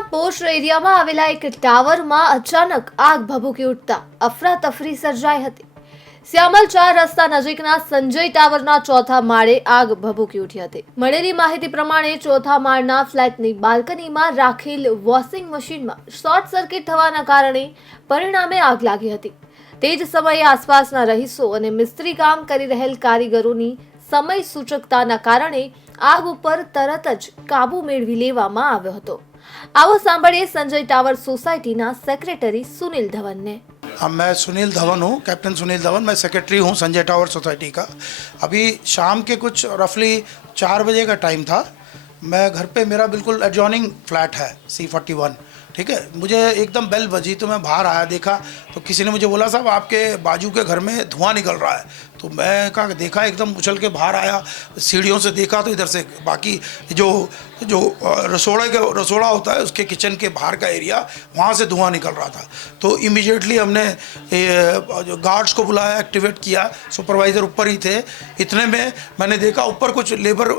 શહેરના પોશ એરિયામાં આવેલા એક ટાવરમાં અચાનક આગ ભભૂકી ઉઠતા અફરાતફરી સર્જાઈ હતી। શ્યામલ 4 રસ્તા નજીકના સંજય ટાવરના ચોથા માળે આગ ભભૂકી ઉઠી હતી। મળેલી માહિતી પ્રમાણે ચોથા માળના ફ્લેટની બાલ્કનીમાં રાખેલ વોશિંગ મશીનમાં શોર્ટ સર્કિટ થવાના કારણે પરિણામે આગ લાગી હતી। તે જ સમયે આસપાસના રહીશો અને મિસ્ત્રી કામ કરી રહેલ કારીગરોની સમય સૂચકતાના કારણે આગ ઉપર તરત જ કાબુ મેળવી લેવામાં આવ્યો હતો। आओ सांभळिए संजय टावर सोसायटी ना सेक्रेटरी सुनील धवन ने। मैं सुनील धवन हूँ, कैप्टन सुनील धवन। मैं सेक्रेटरी हूँ संजय टावर सोसाइटी का। अभी शाम के कुछ रफली 4 बजे का टाइम था। मैं घर पे, मेरा बिल्कुल एडजॉइनिंग फ्लैट है C41, ठीक है। मुझे एकदम बेल बजी तो मैं बाहर आया, देखा तो किसी ने मुझे बोला साहब आपके बाजू के घर में धुआं निकल रहा है। तो मैं कहा देखा, एकदम उछल के बाहर आया, सीढ़ियों से देखा तो इधर से बाकी जो जो रसोड़ा होता है उसके किचन के बाहर का एरिया, वहाँ से धुआं निकल रहा था। तो इमीडिएटली हमने जो गार्ड्स को बुलाया, एक्टिवेट किया। सुपरवाइज़र ऊपर ही थे। इतने में मैंने देखा ऊपर कुछ लेबर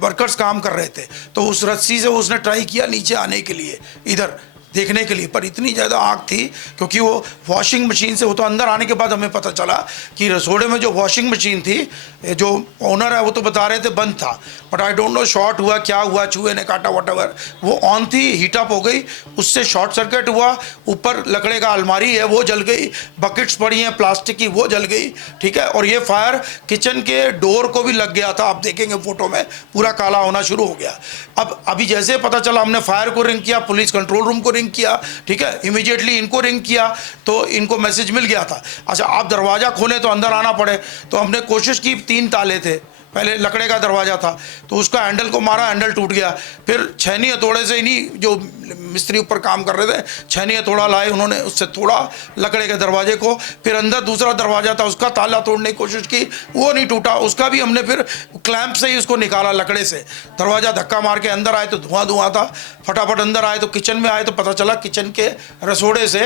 वर्कर्स काम कर रहे थे, तो उस रस्सी से उसने ट्राई किया नीचे आने के लिए, इधर देखने के लिए, पर इतनी ज़्यादा आग थी क्योंकि वो वॉशिंग मशीन से, वो तो अंदर आने के बाद हमें पता चला कि रसोड़े में जो वॉशिंग मशीन थी, जो ओनर है वो तो बता रहे थे बंद था, but I don't know short हुआ क्या हुआ, चूहे ने काटा व्हाटएवर, वो ऑन थी, हीटअप हो गई, उससे शॉर्ट सर्किट हुआ। ऊपर लकड़े का अलमारी है वो जल गई, बकेट्स पड़ी हैं प्लास्टिक की वो जल गई, ठीक है। और ये फायर किचन के डोर को भी लग गया था, आप देखेंगे फोटो में पूरा काला होना शुरू हो गया। अब अभी जैसे पता चला हमने फायर को रिंग किया, पुलिस कंट्रोल रूम को रिंग किया, ठीक है। इमीडिएटली इनको रिंग किया तो इनको मैसेज मिल गया था, अच्छा आप दरवाज़ा खोलें तो अंदर आना पड़े। तो हमने कोशिश की, 3 ताले थे, पहले लकड़े का दरवाज़ा था तो उसका हैंडल को मारा, हैंडल टूट गया। फिर छेनी हथौड़े से, इन्हीं जो मिस्त्री ऊपर काम कर रहे थे, छेनी हथौड़ा लाए, उन्होंने उससे तोड़ा लकड़े के दरवाजे को। फिर अंदर दूसरा दरवाज़ा था, उसका ताला तोड़ने की कोशिश की, वो नहीं टूटा, उसका भी हमने फिर क्लैंप से ही उसको निकाला लकड़े से। दरवाज़ा धक्का मार के अंदर आए तो धुआं था, फटाफट अंदर आए तो किचन में आए तो पता चला किचन के रसोड़े से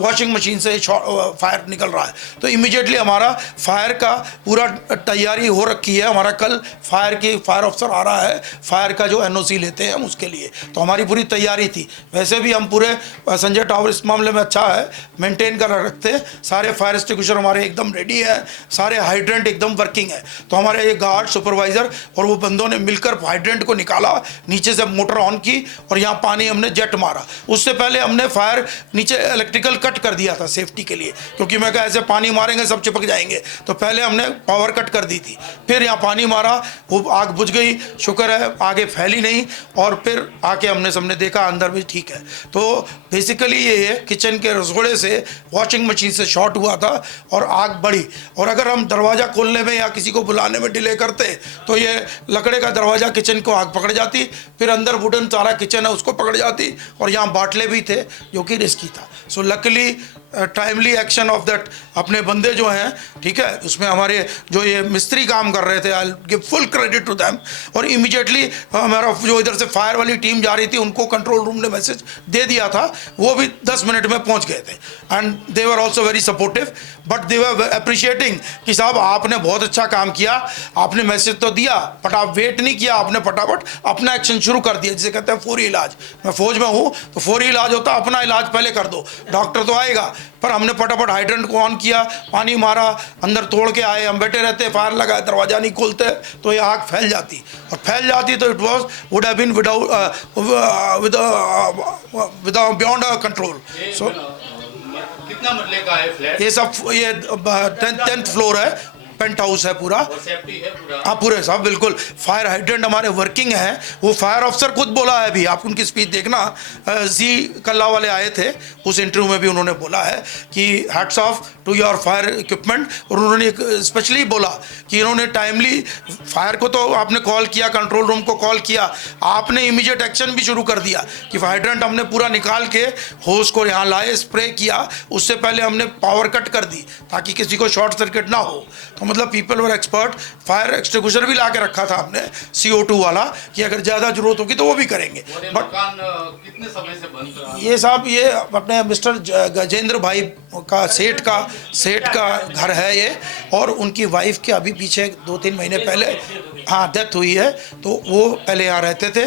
वॉशिंग मशीन से फायर निकल रहा है। तो इमीडिएटली हमारा फायर का पूरा तैयारी हो रखी है। हमारा कल फायर अफसर आ रहा है, फायर का जो NOC लेते हैं हम उसके लिए, तो हमारी पूरी तैयारी थी। वैसे भी हम पूरे संजय टावर इस मामले में अच्छा है, मेंटेन कर रखते हैं। सारे फायर एक्सटिंग्विशर हमारे एकदम रेडी है, सारे हाइड्रेंट एकदम वर्किंग है। तो हमारे ये गार्ड, सुपरवाइज़र और वो बंदों ने मिलकर हाइड्रेंट को निकाला, नीचे से मोटर ऑन की और यहाँ पानी हमने जेट मारा। उससे पहले हमने फायर नीचे इलेक्ट्रिकल कट कर दिया था सेफ्टी के लिए, क्योंकि मैं कहा ऐसे पानी मारेंगे सब चिपक जाएंगे, तो पहले हमने पावर कट कर दी थी। फिर यहाँ पानी मारा, वो आग बुझ गई, शुक्र है आगे फैली नहीं। और फिर आके हमने देखा अंदर भी ठीक है। तो बेसिकली ये किचन के रसोड़े से वॉशिंग मशीन से शॉर्ट हुआ था और आग बढ़ी। और अगर हम दरवाज़ा खोलने में या किसी को बुलाने में डिले करते तो ये लकड़े का दरवाज़ा किचन को आग पकड़ जाती, फिर अंदर वुडन सारा किचन है उसको पकड़ जाती, और यहाँ बाटले भी थे जो कि रिस्की था। So luckily timely action of that, अपने बंदे जो हैं, ठीक है, उसमें हमारे जो ये मिस्त्री काम कर रहे थे, I give full credit to them. और इमीडिएटली हमारा जो इधर से फायर वाली टीम जा रही थी उनको कंट्रोल रूम ने मैसेज दे दिया था, वो भी 10 मिनट में पहुंच गए थे। And they were also very supportive, but they were appreciating कि साहब आपने बहुत अच्छा काम किया, आपने मैसेज तो दिया बट आप वेट नहीं किया, आपने फटाफट अपना एक्शन शुरू कर दिया, जिसे कहते हैं फौरी इलाज। मैं फौज में हूँ तो फौरी इलाज होता, अपना इलाज पहले कर दो, डॉक्टर तो आएगा। पर हमने फटाफट हाइड्रेंट को ऑन किया, पानी मारा, अंदर तोड़ के आए, हम बैठे रहते, फायर लगाए, दरवाज़ा नहीं खोलते तो ये आग फैल जाती, और फैल जाती तो it would have been without beyond control. So कितना मरले का है फ्लैट? ये सब, ये 10th फ्लोर है, पेंट हाउस है पूरा। सेफ्टी है पूरा? हाँ पूरे साहब, बिल्कुल। फायर हाइड्रेंट हमारे वर्किंग है। वो फायर अफसर खुद बोला है, अभी आप उनकी स्पीच देखना, जी कल्ला वाले आए थे, उस इंटरव्यू में भी उन्होंने बोला है कि hats off to your fire equipment. और उन्होंने स्पेशली बोला कि इन्होंने टाइमली, फायर को तो आपने कॉल किया, कंट्रोल रूम को कॉल किया, आपने इमीडिएट एक्शन भी शुरू कर दिया कि हाइड्रेंट हमने पूरा निकाल के होस को यहाँ लाए, स्प्रे किया। उससे पहले हमने पावर कट कर दी ताकि किसी को शॉर्ट सर्किट ना हो। तो मतलब people were expert. Fire extinguisher भी ला के रखा था हमने CO2 वाला, कि अगर ज़्यादा जरूरत होगी तो वो भी करेंगे। बट कितने समय से बंद रहा? ये साहब, ये अपने मिस्टर गजेंद्र भाई का सेठ का घर है ये, और उनकी वाइफ के अभी पीछे 2-3 महीने पहले हाँ डेथ हुई है। तो वो पहले यहाँ रहते थे,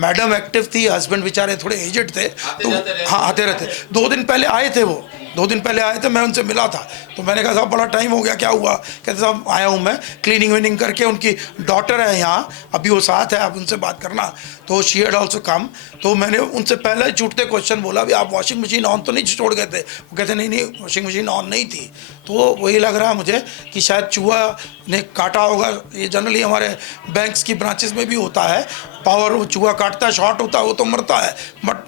मैडम एक्टिव थी, हस्बैंड बेचारे थोड़े एजेड थे, तो जाते रहते हाँ आते रहते। 2 दिन पहले आए थे वो, 2 दिन पहले आए थे, मैं उनसे मिला था। तो मैंने कहा साहब बड़ा टाइम हो गया, क्या हुआ? कहते साहब आया हूँ मैं क्लीनिंग विनिंग करके। उनकी डॉटर है यहाँ, अभी वो साथ है, आप उनसे बात करना। तो शी हैड ऑल्सो कम। तो मैंने उनसे पहले छूटते क्वेश्चन बोला, भी आप वॉशिंग मशीन ऑन तो नहीं छोड़ गए थे? वो कहते नहीं नहीं, वॉशिंग मशीन ऑन नहीं थी। तो वही लग रहा है मुझे कि शायद चूहा ने काटा होगा। ये जनरली हमारे बैंक्स की ब्रांचेस में भी होता है, पावर चूहा काटता है, शॉर्ट होता है, वो तो मरता है, बट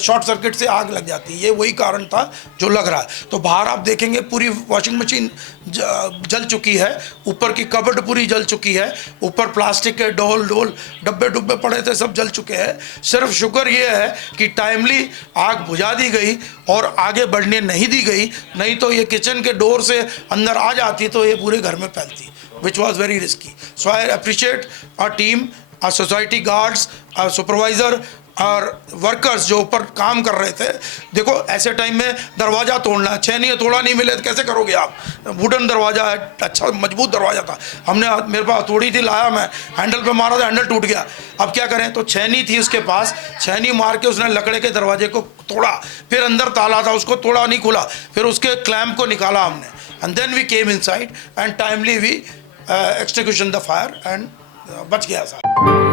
शॉर्ट सर्किट से आग लग जाती है। ये वही कारण था जो लग रहा है। तो बाहर आप देखेंगे पूरी वॉशिंग मशीन जल चुकी है, ऊपर की कबर्ड पूरी जल चुकी है, ऊपर प्लास्टिक के डोल डब्बे डुब्बे पड़े थे, सब जल चुके हैं। सिर्फ शुक्र ये है कि टाइमली आग बुझा दी गई और आगे बढ़ने नहीं दी गई, नहीं तो ये किचन के डोर से अंदर आ जाती तो ये पूरे घर में फैलती, which was very risky. So I appreciate our team, our society guards, our supervisor और वर्कर्स जो ऊपर काम कर रहे थे। देखो ऐसे टाइम में दरवाज़ा तोड़ना, छेनी तोड़ा नहीं मिले तो कैसे करोगे आप? वुडन दरवाज़ा है, अच्छा मजबूत दरवाज़ा था। मेरे पास तोड़ी थी, लाया मैं, हैंडल पे मारा था, हैंडल टूट गया। अब क्या करें? तो छेनी थी उसके पास, छेनी मार के उसने लकड़े के दरवाजे को तोड़ा। फिर अंदर ताला था, उसको तोड़ा नहीं खुला, फिर उसके क्लैम्प को निकाला हमने, and then we came inside and timely we extinguishing the fire and बच गया साहब।